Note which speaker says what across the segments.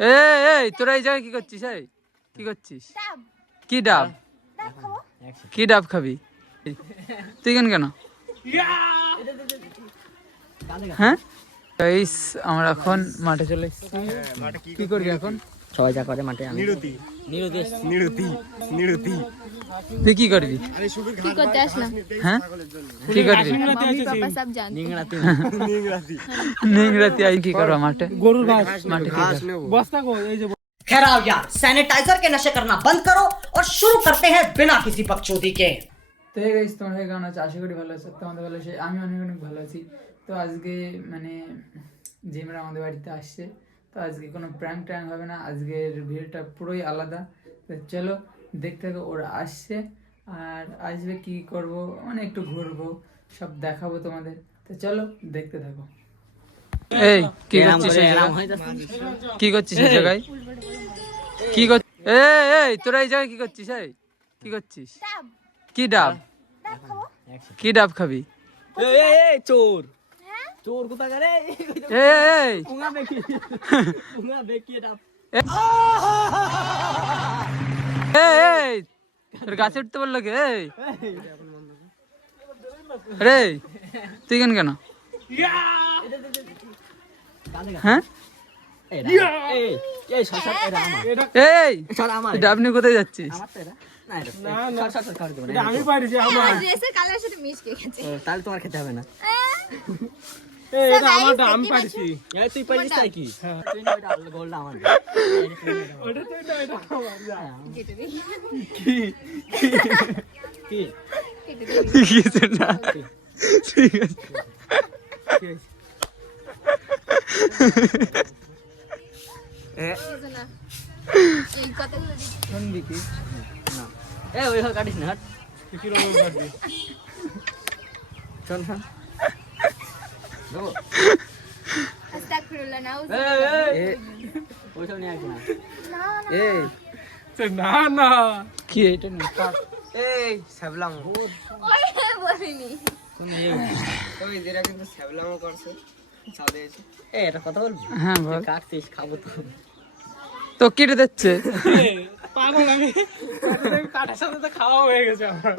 Speaker 1: এই এই তোরা এই জায়গায় কি করছিস? এই কি করছিস? কি ডাব? কি ডাব খাবি? তুই কেন কেন? হ্যাঁ? গাইস আমরা এখন মাঠে চলে এসেছি। কি করবি? এখন?
Speaker 2: সবাই যা করে মাঠে আমি।
Speaker 3: নিরতি।
Speaker 2: নিরুদ্দেশ।
Speaker 3: নিরতি। নিরতি।
Speaker 1: তুই কি করবি
Speaker 4: কি করতে আসলাম
Speaker 1: হ্যাঁ কি করবি
Speaker 4: মাম্মি পাপা সব জানতে
Speaker 2: নিংড়াতে
Speaker 3: নিংরাতি
Speaker 1: নিংরাতি আই কি করবা মাঠে
Speaker 3: গরুর ঘাস
Speaker 1: মাঠে কি
Speaker 3: ঘাস
Speaker 1: করবি?
Speaker 3: নেবো
Speaker 5: বস্তা কো এই যে
Speaker 6: खैर आओ यार सैनिटाइजर के नशे करना बंद करो और शुरू करते हैं बिना किसी बकचोदी के
Speaker 1: তো এই গাইস তোমরা কেমন আছো আশা করি ভালো আছো তোমাদের ভালো আছে আমি অনেক অনেক ভালো আছি তো আজকে মানে জিমরা আমাদের বাড়িতে আসছে তো আজকে কোনো প্র্যাঙ্ক ট্যাঙ্ক হবে না আজকের ভিডিওটা পুরোই আলাদা তো চলো দেখতে থাকো ওরা আসছে। আর আসবে কি করব? মানে একটু ঘুরবো সব দেখাবো তোমাদের। তো চলো দেখতে থাকো। এই কি করছিস এই জায়গায়? কি করছিস এই জায়গায়? কি কর এই এই তোরা এই জায়গায় কি করছিস? এই কি করছিস?
Speaker 4: ডাব
Speaker 1: কি ডাব?
Speaker 4: ডাব
Speaker 1: কি ডাব খাবি?
Speaker 2: এই এই এই চোর। চোর কোথা করে
Speaker 1: এই
Speaker 2: উঙ্গা বেকি। উঙ্গা বেকি এটা।
Speaker 1: এই গাছে উঠতে বলল কে রে তুই কেন কেন হ্যাঁ নিয়ে কোথায় যাচ্ছিস
Speaker 2: তাহলে তোমার খেতে হবে না
Speaker 5: এটা
Speaker 4: guys,
Speaker 5: আমারটা আমি
Speaker 4: দেখতে
Speaker 5: পারিছি
Speaker 2: এই তুই পারিস তাই কি তুই না এটা গোলটা আমার
Speaker 5: ওটা তো এটা এটা আমার যা।
Speaker 4: কেটে দিই
Speaker 2: কি
Speaker 4: কেটে দিই
Speaker 1: কিছু না ঠিক আছে
Speaker 4: কিছু না এই কথাগুলো দিই
Speaker 1: শুনবি কি
Speaker 2: না এ ওই হোক কাটিস না হাট
Speaker 5: কিছু রকম পারবি।
Speaker 2: শোন শোন দেবো
Speaker 4: আস্তাগফিরুল্লাহ নাউজ
Speaker 2: এ ওইসব নিয়ে আসবি না
Speaker 4: না
Speaker 1: এই
Speaker 5: সে না না
Speaker 1: কি এটা নি
Speaker 3: এই শ্যাবলাম
Speaker 4: ওই বলিনি
Speaker 3: তবে এরা কিন্তু শ্যাবলামও করছে সাদে এসে
Speaker 2: এ এটা কথা বলবি
Speaker 1: হ্যাঁ বল
Speaker 2: কাটছিস খাব তো
Speaker 1: তো কেটে দিচ্ছে
Speaker 5: পাগল আমি কাটার সাথে তো খাওয়া হয়ে গেছে আমার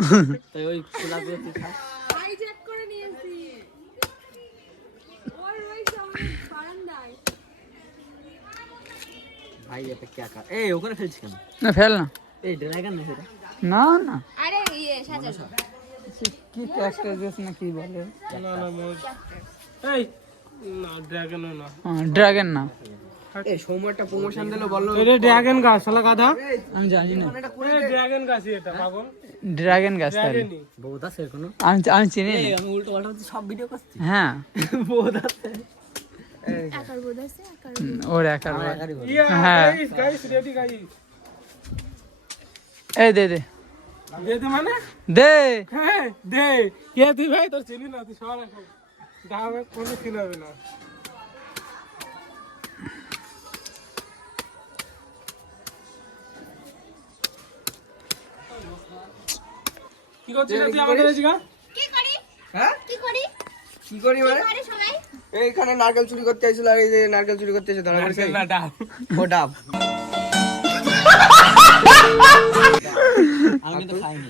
Speaker 2: ওই খোলা দিয়ে তুই খা
Speaker 4: হাইজ্যাক করে নিয়েছি ওর ওই সামনে বারান্দায়
Speaker 2: ভাই এটা কে কাট এই ওখানে ফেলছিস কেন?
Speaker 1: না ফেল না।
Speaker 2: এই ড্রাগন না সেটা?
Speaker 1: না না।
Speaker 4: আরে ইয়ে সাজানো।
Speaker 1: কি ক্যাস্টার না কি বলে?
Speaker 5: না না মোজ এই না ড্রাগনও না।
Speaker 1: ড্রাগন না।
Speaker 3: এই প্রমোশন দিল বলল
Speaker 5: এটা ড্রাগন গাছ শালা গাধা।
Speaker 1: আমি জানি না।
Speaker 5: এই ড্রাগন গাছই এটা পাগল।
Speaker 1: ড্রাগন গাছ তাহলে।
Speaker 2: কোনো
Speaker 1: আমি আমি চিনি না।
Speaker 2: আমি উল্টো পাল্টা সব ভিডিও করছি।
Speaker 1: হ্যাঁ।
Speaker 2: আছে
Speaker 4: বোধ আছে আকার
Speaker 1: ওর একার
Speaker 2: আমার
Speaker 1: বল।
Speaker 2: একারই বল
Speaker 5: ইয়া
Speaker 1: হ্যাঁ।
Speaker 5: Guys guys ready guys.
Speaker 1: এই দে দে।
Speaker 5: দে দে মানে?
Speaker 1: দে।
Speaker 5: হ্যাঁ দে। কে তুই ভাই? তোর চিনি না তুই সবার এখন দামে কোনো চিনাবে না। কি করছিস তুই? আমাদের এদিকে
Speaker 4: কি করি?
Speaker 3: হ্যাঁ?
Speaker 4: কি করি?
Speaker 3: কি করি মানে? এইখানে নারকেল চুরি করতে আইছিল আর এই যে নারকেল চুরি করতে এসে ধরা পড়ছে।
Speaker 5: না ডাব।
Speaker 3: ও ডাব।
Speaker 2: আমি কিন্তু খাইনি।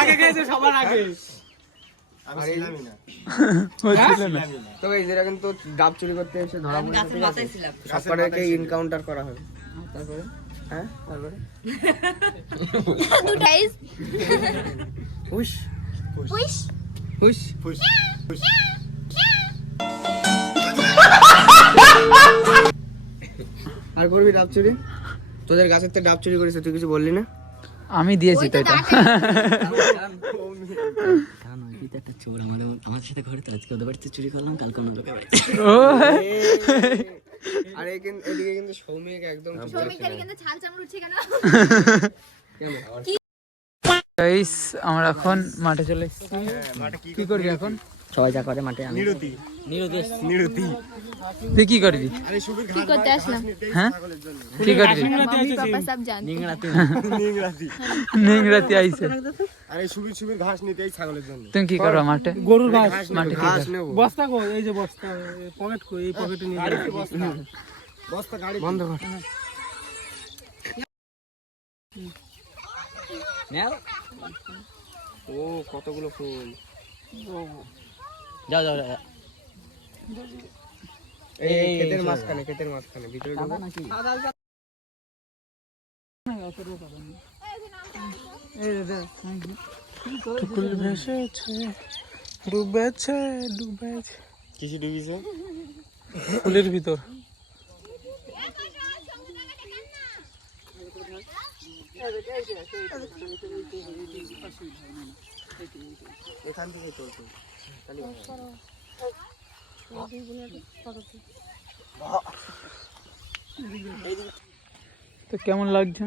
Speaker 5: আগে গেছে সবার আগে।
Speaker 1: ও ছিল
Speaker 3: তো এই যেটা কিন্তু ডাব চুরি করতে এসে ধরা পড়েছে করা হবে তারপরে? হ্যাঁ? তারপরে?
Speaker 4: উইশ
Speaker 3: হুশ আর করবি ডাব চুরি? তোদের গাছের থেকে ডাব চুরি করেছে তুই কিছু বললি না?
Speaker 1: আমি দিয়েছি তো এটা।
Speaker 2: তুই তো একটা চোর আমাদের আমার সাথে ঘরে আজকে ওদের বাড়িতে চুরি করলাম কালকে অন্য লোকের বাড়িতে
Speaker 3: আর এই কিন্তু- এদিকে কিন্তু সৌমিকে একদম কিছু
Speaker 4: কিন্তু ছাল চামড় উঠছে কেন?
Speaker 1: গাইস আমরা এখন মাঠে চলে এসেছি। কি করবি এখন?
Speaker 2: সবাই যা করে মাঠে আমি
Speaker 3: নিরতি। নিরতি
Speaker 1: তুই কি করবি?
Speaker 4: কি করতে আসলাম?
Speaker 1: হ্যাঁ? কি করবি?
Speaker 4: সব
Speaker 3: নিংরাতি
Speaker 1: নিংরাতি আইছে।
Speaker 3: আরে সুবির সুবির ঘাস নিতে এই ছাগলের জন্য।
Speaker 1: তুমি কি করবা মাঠে?
Speaker 5: গরুর ঘাস।
Speaker 1: মাঠে
Speaker 3: ঘাস নেব।
Speaker 5: বস্তা কো এই যে বস্তা পকেট কো এই পকেটে নিয়ে যাবে বন্ধ কর।
Speaker 3: ও কতগুলো ফুল?
Speaker 2: যাও যাও যাও
Speaker 3: এই এই ক্ষেতের মাঝখানে ক্ষেতের মাঝখানে ভিতরে ঢুকো।
Speaker 2: নাকি?
Speaker 5: ফুল ভেসেছে ডুবেছে ডুবেছে।
Speaker 3: কিসে ডুবিছে?
Speaker 5: ফুলের ভিতর।
Speaker 3: এখান থেকে চলছে
Speaker 1: তো কেমন লাগছে?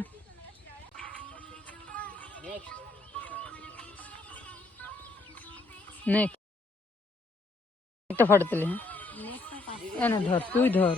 Speaker 1: নে, একটা ফটো তুলে হ্যাঁ। এনে ধর, তুই ধর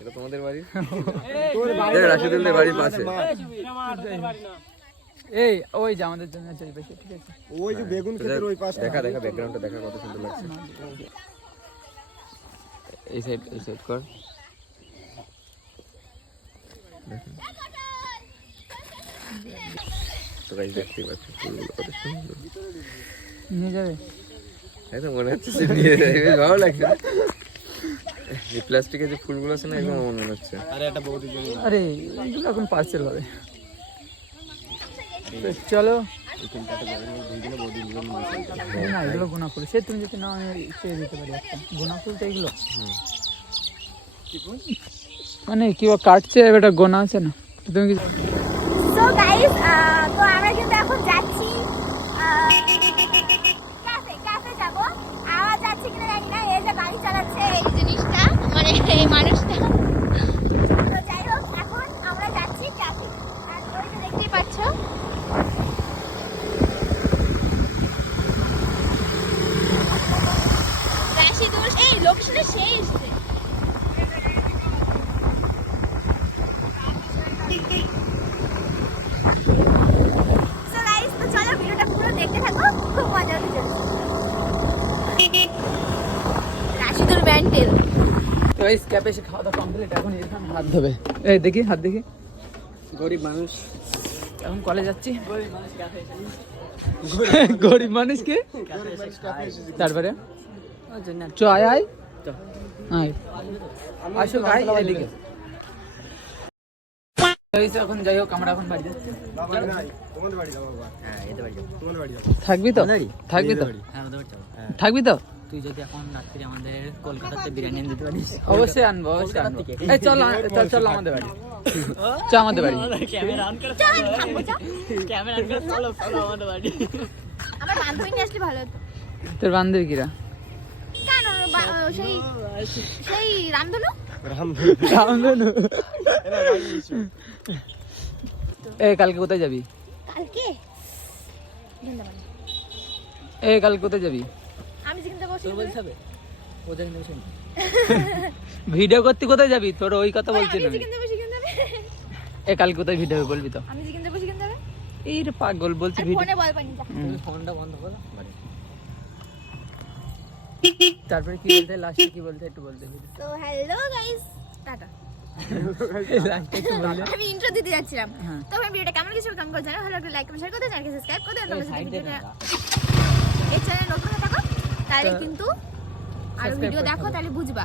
Speaker 1: এটা
Speaker 3: তোমাদের বাড়ি? রাশিদুলদের বাড়ির পাশে।
Speaker 1: এই ওই যে আমাদের জন্য পাশে ঠিক আছে।
Speaker 7: ওই যে বেগুন ক্ষেতের ওই পাশে
Speaker 3: দেখা দেখা ব্যাকগ্রাউন্ডটা দেখা কত সুন্দর লাগছে। এই সাইড এই সাইড কর। তো গাইস দেখতেই পাচ্ছ ফুলগুলো কত সুন্দর।
Speaker 1: নিয়ে যাবে?
Speaker 3: একদম মনে হচ্ছে নিয়ে যাবে ভালো লাগছে। এই প্লাস্টিকের যে ফুলগুলো আছে না এগুলো মনে হচ্ছে।
Speaker 1: আরে এগুলো এখন পার্সেল হবে। চলো। না এগুলো গোনা ফুল। সে তুমি যদি না আমি সে দিতে পারি একটা। গোনা ফুল তো এগুলো। মানে কি কাটছে এটা গোনা আছে না। তুমি কি
Speaker 4: তো আমরা কিন্তু এখন যাচ্ছি ক্যাফে ক্যাফে যাব আওয়াজ যাচ্ছে কিনা জানি না এই যে গাড়ি চালাচ্ছে এই জিনিসটা মানে এই মানুষটা তো যাই হোক এখন আমরা যাচ্ছি ক্যাফে আর ওই যে দেখতেই পাচ্ছ রাশিদুল এই লোকেশনে সেই এসছে সো গাইস তো চলো ভিডিওটা পুরো দেখতে থাকো খুব মজা হতে চলেছে রাশিদুল ব্যান্ডেল
Speaker 1: তো এই ক্যাপে এসে খাওয়া দাওয়া কমপ্লিট এখন হাত ধোবে। এই দেখি হাত দেখি।
Speaker 3: গরিব মানুষ।
Speaker 1: এখন কলেজ যাচ্ছি। গরিব মানুষ কি? তারপরে? চ আয় আয়। আয়। আসো এদিকে। তো এখন যাই হোক আমরা এখন বাড়ি যাচ্ছি।
Speaker 2: হ্যাঁ
Speaker 1: থাকবি তো? থাকবি তো?
Speaker 2: হ্যাঁ যাব।
Speaker 1: থাকবি তো?
Speaker 2: তুই যদি এখন রাত্রি আমাদের কলকাতাতে বিরিয়ানি এনে দিতে পারিস।
Speaker 1: অবশ্যই আনব অবশ্যই আনব। এই চল চল চল আমাদের বাড়ি। চ আমাদের বাড়ি।
Speaker 2: ক্যামেরা অন করে
Speaker 4: চল আমি থাকব চল।
Speaker 2: ক্যামেরা অন করে চলো চলো আমাদের বাড়ি।
Speaker 4: আমার বান্ধবী নিয়ে আসলে ভালো হতো।
Speaker 1: তোর বান্ধবী কিরা?
Speaker 4: কেন? সেই সেই রামধনু?
Speaker 1: রামধনু। এই কালকে কোথায় যাবি?
Speaker 4: কালকে?
Speaker 1: এই কালকে কোথায় যাবি?
Speaker 4: আমি
Speaker 1: ভিডিও করতে কোথায় যাবি? তোর ওই কথা বলছি না এ কালকে কোথায় ভিডিও বলবি তো?
Speaker 4: আমি যেখানে যাব সেখানে যাবে।
Speaker 1: এই রে পাগল বলছি ভিডিও
Speaker 2: ফোনটা বন্ধ করো।
Speaker 1: তারপরে কি বলতে লাস্টে কি বলতে একটু বলতে।
Speaker 4: তো হ্যালো গাইস টাটা। আমি ইন্ট্রো দিতে যাচ্ছিলাম।
Speaker 1: হ্যাঁ।
Speaker 4: তো আমি ভিডিওটা কেমন কিছু কমেন্ট করে জানো ভালো লাগলে লাইক কমেন্ট শেয়ার করতে চ্যানেলকে সাবস্ক্রাইব করতে আর তোমরা যদি ভিডিওটা এই চ্যানেল নতুন হয়ে থাকো তাহলে কিন্তু আর ভিডিও দেখো তাহলে বুঝবা।